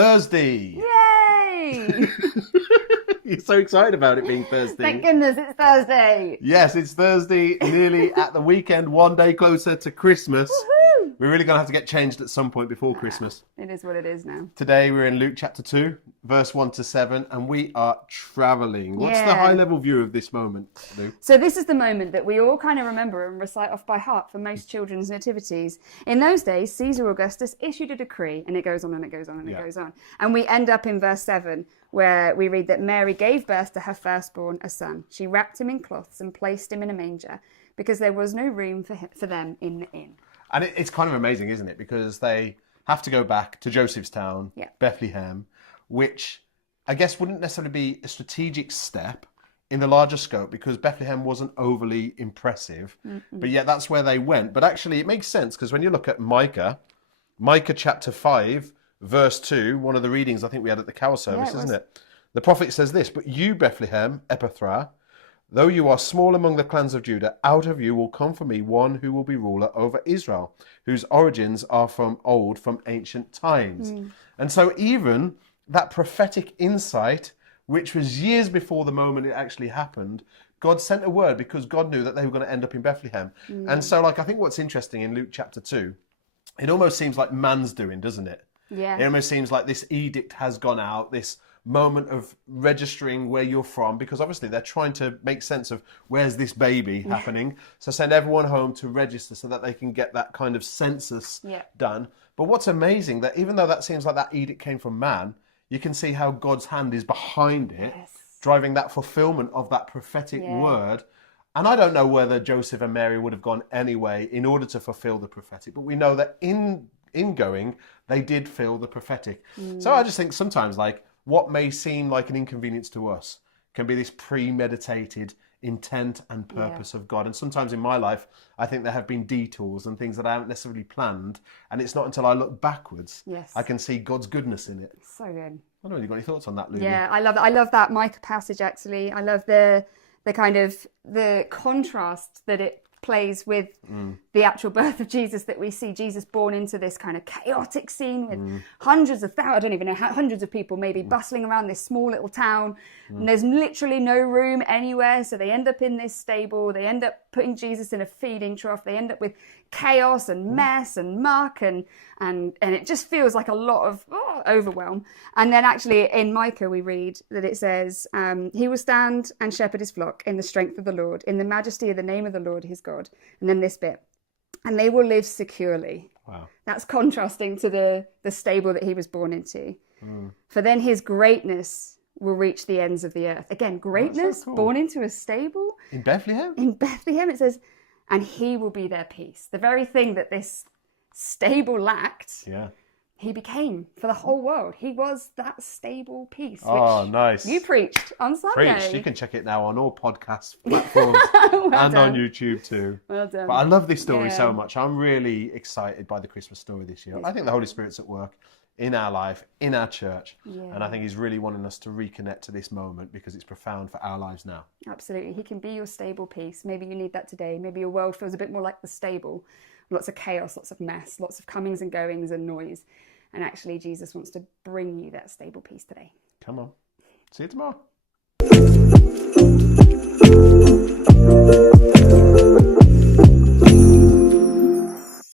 Thursday. Yay! You're so excited about it being Thursday. Thank goodness it's Thursday. Yes, it's Thursday, nearly at the weekend, one day closer to Christmas. Woohoo! We're really going to have to get changed at some point before Christmas. It is what it is now. Today we're in Luke chapter 2, verse 1 to 7, and we are travelling. What's the Yeah. high-level view of this moment, Lou? So this is the moment that we all kind of remember and recite off by heart for most children's nativities. In those days, Caesar Augustus issued a decree, and it goes on and it goes on and it goes on. And we end up in verse 7, where we read that Mary gave birth to her firstborn, a son. She wrapped him in cloths and placed him in a manger because there was no room for them in the inn. And it's kind of amazing, isn't it? Because they have to go back to Joseph's town, Bethlehem, which I guess wouldn't necessarily be a strategic step in the larger scope because Bethlehem wasn't overly impressive. But yet that's where they went. But actually it makes sense because when you look at Micah chapter 5, verse 2, one of the readings I think we had at the cow service, isn't it? The prophet says this, "But you, Bethlehem, Ephrathah, though you are small among the clans of Judah, out of you will come for me one who will be ruler over Israel, whose origins are from old, from ancient times." And so even that prophetic insight, which was years before the moment it actually happened, God sent a word because God knew that they were going to end up in Bethlehem. And so I think what's interesting in Luke chapter 2, it almost seems like man's doing, doesn't it? Yeah. It almost seems like this edict has gone out, this moment of registering where you're from, because obviously they're trying to make sense of where's this baby happening. So send everyone home to register so that they can get that kind of census done. But what's amazing, that even though that seems like that edict came from man, you can see how God's hand is behind it, driving that fulfillment of that prophetic word. And I don't know whether Joseph and Mary would have gone anyway in order to fulfill the prophetic, but we know that in going, they did feel the prophetic. So I just think sometimes, like, what may seem like an inconvenience to us can be this premeditated intent and purpose of God. And sometimes in my life, I think there have been detours and things that I haven't necessarily planned. And it's not until I look backwards, I can see God's goodness in it. So good. I don't know if you've got any thoughts on that, Lou. Yeah, I love that. I love that Micah passage, actually. I love the kind of the contrast that it plays with the actual birth of Jesus, that we see Jesus born into this kind of chaotic scene with hundreds of thousands, I don't even know, hundreds of people maybe bustling around this small little town, and there's literally no room anywhere, so they end up in this stable, they end up putting Jesus in a feeding trough, they end up with chaos and mess and muck, and it just feels like a lot of overwhelm. And then actually in Micah we read that it says, he will stand and shepherd his flock in the strength of the Lord, in the majesty of the name of the Lord his God. And then this bit, and they will live securely. Wow. That's contrasting to the stable that he was born into. For then his greatness will reach the ends of the earth. Again, greatness, so cool. Born into a stable. In Bethlehem? In Bethlehem, it says, and he will be their peace. The very thing that this stable lacked, he became for the whole world. He was that stable peace. Oh, nice. You preached on Sunday. Preached. You can check it now on all podcast platforms and on YouTube too. Well done. But I love this story so much. I'm really excited by the Christmas story this year. I think the Holy Spirit's at work in our life, in our church. And I think he's really wanting us to reconnect to this moment because it's profound for our lives now. Absolutely. He can be your stable peace. Maybe you need that today. Maybe your world feels a bit more like the stable. Lots of chaos, lots of mess, lots of comings and goings and noise. And actually, Jesus wants to bring you that stable peace today. Come on. See you tomorrow.